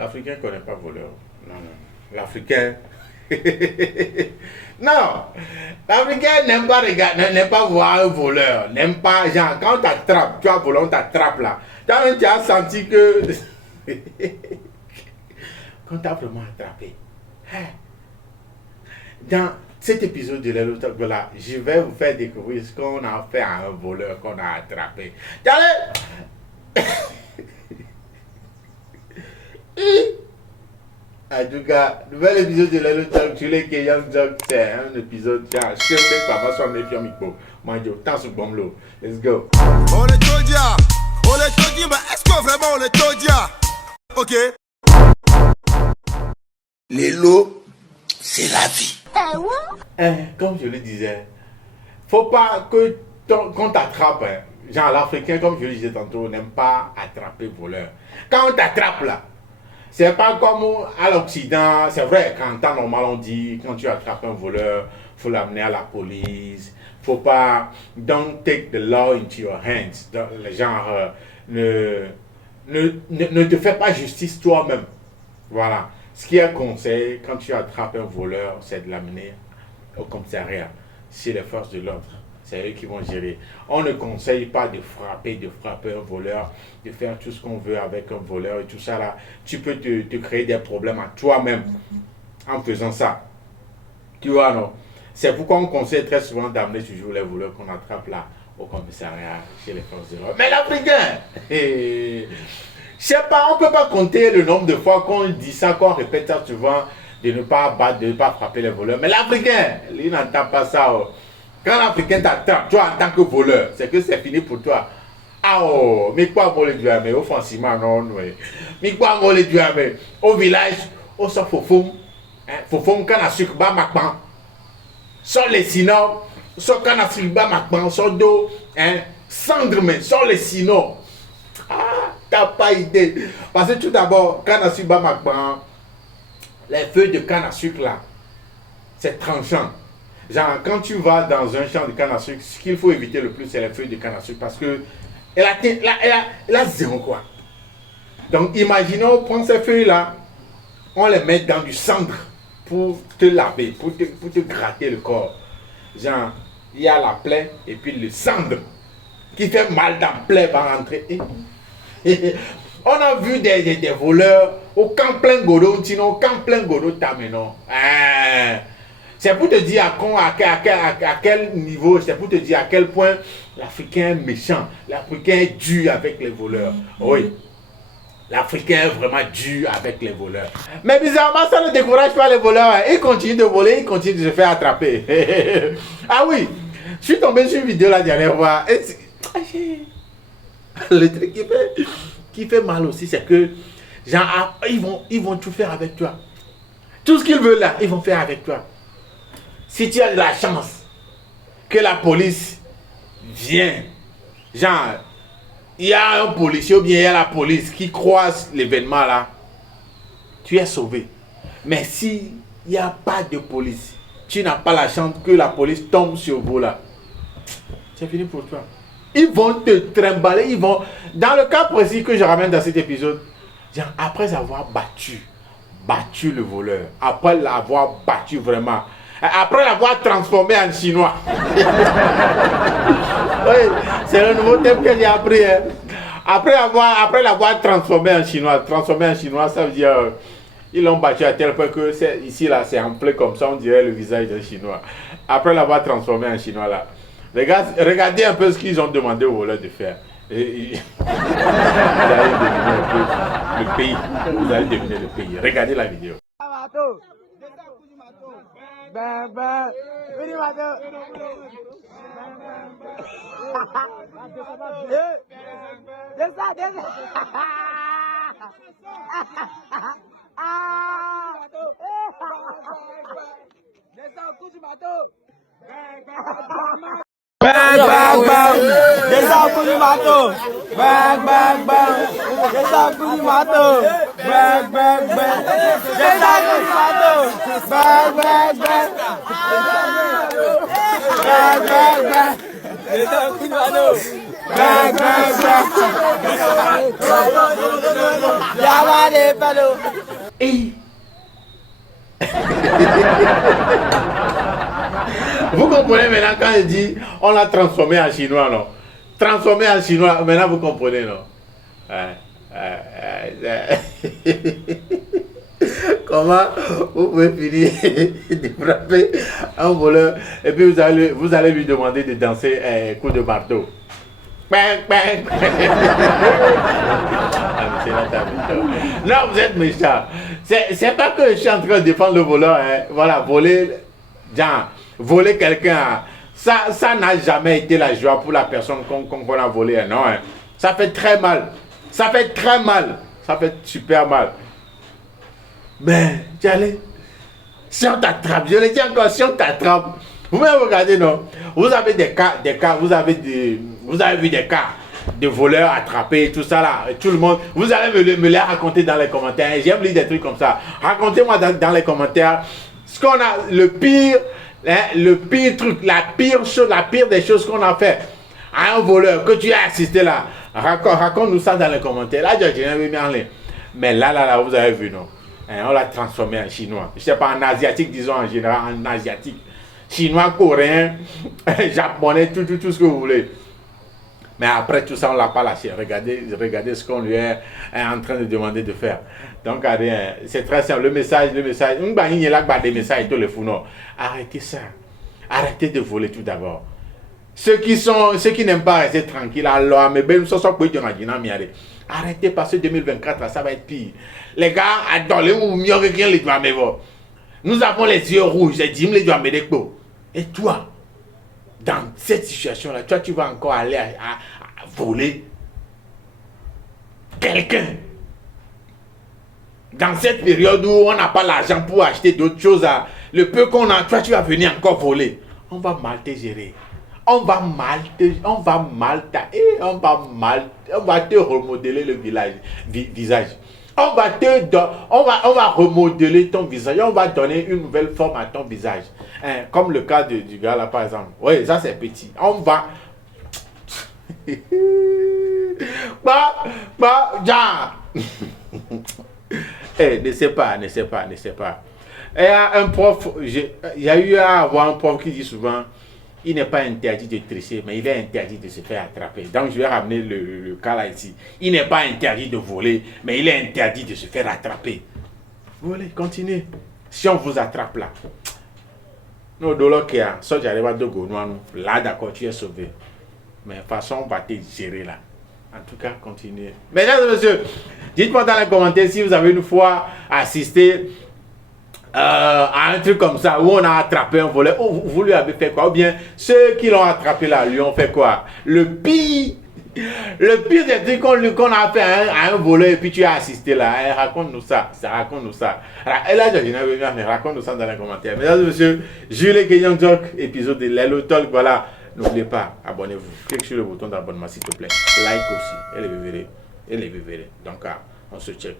L'Africain ne connaît pas voleur. Non, non. L'Africain. Non. L'Africain n'aime pas regarder, n'aime pas voir un voleur. N'aime pas, genre, quand tu attrapes, tu as volé, on t'attrape là. Tu as senti que. Quand tu as vraiment attrapé. Dans cet épisode de Lelo Talk là, je vais vous faire découvrir ce qu'on a fait à un voleur qu'on a attrapé. Allez! En tout cas, nouvel épisode de Lelo Talk, tu l'es que Young Talk, c'est un épisode, genre, je sais pas, moi, je suis un micro. Moi, je t'en suis bon l'eau. Let's go. On est Todia, mais est-ce que vraiment on est Todia? Ok. Lelo, c'est la vie. Comme je le disais, faut pas que qu'on t'attrape. Genre, l'Africain, comme je le disais tantôt, n'aime pas attraper voleur. Quand on t'attrape là, c'est pas comme à l'Occident. C'est vrai, qu'en temps normal, on dit quand tu attrapes un voleur, faut l'amener à la police. Faut pas. Don't take the law into your hands. Genre, ne te fais pas justice toi-même. Voilà. Ce qui est conseillé quand tu attrapes un voleur, c'est de l'amener au commissariat, chez les forces de l'ordre. C'est eux qui vont gérer. On ne conseille pas de frapper un voleur, de faire tout ce qu'on veut avec un voleur et tout ça là. Tu peux te créer des problèmes à toi-même en faisant ça. Tu vois, non? C'est pourquoi on conseille très souvent d'amener toujours les voleurs qu'on attrape là au commissariat, chez les forces de l'ordre. Mais l'Africain, je sais pas, on ne peut pas compter le nombre de fois qu'on dit ça, qu'on répète ça souvent, de ne pas battre, de ne pas frapper les voleurs. Mais l'Africain, il n'entend pas ça. Oh. Quand l'Africain t'attrape, toi en tant que voleur, c'est que c'est fini pour toi. Ah oh, mais quoi voler du armée, offensivement, non, oui. Mais quoi voler du armée, au village, au sort Fofum, Fofum, quand la sucre bat makban, sur les sinos, sur quand la sucre bat makban, sur dos, cendre, mais sur les sinos. Ah, t'as pas idée. Parce que tout d'abord, canne à sucre bat makban, les feuilles de canne à sucre là, c'est tranchant. Genre, quand tu vas dans un champ de canne à sucre, ce qu'il faut éviter le plus, c'est les feuilles de canne à sucre parce que elle a zéro quoi. Donc, imaginons, prendre ces feuilles-là, on les met dans du cendre pour te laver, pour te gratter le corps. Genre, il y a la plaie et puis le cendre qui fait mal dans la plaie va rentrer. On a vu des voleurs au camp plein godot, sinon au camp plein godot, t'amenons. C'est pour te dire à quel niveau, c'est pour te dire à quel point l'Africain est méchant, l'Africain est dur avec les voleurs. Oui, l'Africain est vraiment dur avec les voleurs. Mais bizarrement, ça ne décourage pas les voleurs. Ils continuent de voler, ils continuent de se faire attraper. Ah oui, je suis tombé sur une vidéo la dernière fois. Le truc qui fait mal aussi, c'est que genre, ils vont tout faire avec toi. Tout ce qu'ils veulent là, ils vont faire avec toi. Si tu as de la chance que la police vient, genre, il y a un policier ou bien il y a la police qui croise l'événement là, tu es sauvé. Mais s'il n'y a pas de police, tu n'as pas la chance que la police tombe sur vous là, c'est fini pour toi. Ils vont te trimballer, ils vont... Dans le cas précis que je ramène dans cet épisode, genre, après avoir battu le voleur, après l'avoir battu vraiment, après l'avoir transformé en chinois. Oui, c'est le nouveau thème que j'ai appris. Hein. Après l'avoir transformé en chinois, ça veut dire ils l'ont battu à tel point que ici là c'est en plein comme ça, on dirait le visage d'un chinois. Après l'avoir transformé en chinois là, regardez un peu ce qu'ils ont demandé aux voleurs de faire. Vous allez deviner un peu le pays. Vous allez deviner le pays. Regardez la vidéo. Bang bang bang, desa aku di mata. Bang bang bang, desa aku di mata. Bang bang bang, desa aku di mata. Bang bang bang, bang bang bang, desa aku di mata. Bang bang bang, jangan Et vous comprenez maintenant quand il dit on l'a transformé en chinois, non? Transformé en chinois, maintenant vous comprenez, non? Comment vous pouvez finir de frapper un voleur et puis vous allez lui demander de danser un coup de marteau. Bang, bang. Non, vous êtes méchant. C'est pas que je suis en train de défendre le voleur. Hein. Voilà, voler quelqu'un, ça n'a jamais été la joie pour la personne qu'on a volé. Hein, non, hein. Ça fait très mal. Ça fait très mal. Ça fait super mal. Mais, si on t'attrape, je le dis encore, si on t'attrape, vous me regardez, non? Vous avez des cas, vous avez vu des cas de voleurs attrapés, tout ça là, tout le monde, vous allez me les raconter dans les commentaires. J'aime lire des trucs comme ça. Racontez-moi dans les commentaires ce qu'on a, le pire truc, la pire chose, la pire des choses qu'on a fait à un voleur, que tu as assisté là. Raconte-nous ça dans les commentaires. Là, j'ai jamais mis en ligne. Mais là, vous avez vu, non? On l'a transformé en chinois. Je ne sais pas, en asiatique, disons en général, en asiatique. Chinois, coréen, japonais, tout ce que vous voulez. Mais après tout ça, on ne l'a pas lâché. Regardez ce qu'on lui est en train de demander de faire. Donc, c'est très simple. Le message. Arrêtez ça. Arrêtez de voler tout d'abord. Ceux qui n'aiment pas rester tranquilles, alors, mais ben, arrêtez parce que 2024, là, ça va être pire. Les gars, nous avons les yeux rouges, et toi, dans cette situation-là, toi, tu vas encore aller à voler quelqu'un. Dans cette période où on n'a pas l'argent pour acheter d'autres choses, le peu qu'on a, toi, tu vas venir encore voler. On va mal te gérer. On va te remodeler le visage. On va remodeler ton visage. On va donner une nouvelle forme à ton visage. Hein, comme le cas du gars là, par exemple. Oui, ça c'est petit. On va... ne sais pas. Et un prof, il y a eu à avoir un prof qui dit souvent, il n'est pas interdit de tricher, mais il est interdit de se faire attraper. Donc je vais ramener le cas là ici. Il n'est pas interdit de voler, mais il est interdit de se faire attraper. Volez, continuez. Si on vous attrape là, non, là d'accord, tu es sauvé. Mais de toute façon, on va te gérer là. En tout cas, continuez. Mesdames et messieurs, dites-moi dans les commentaires si vous avez une fois assisté à un truc comme ça, où on a attrapé un voleur, vous lui avez fait quoi? Ou bien ceux qui l'ont attrapé là, lui ont fait quoi? Le pire des trucs qu'on a fait à un voleur et puis tu as assisté là, raconte-nous ça, raconte-nous ça. Et là, raconte-nous ça dans les commentaires. Mesdames et messieurs, Jules Kenyon Joke, épisode de Lelo Talk, voilà. N'oubliez pas, abonnez-vous. Cliquez sur le bouton d'abonnement s'il te plaît. Like aussi, et les verrez. Donc, on se check.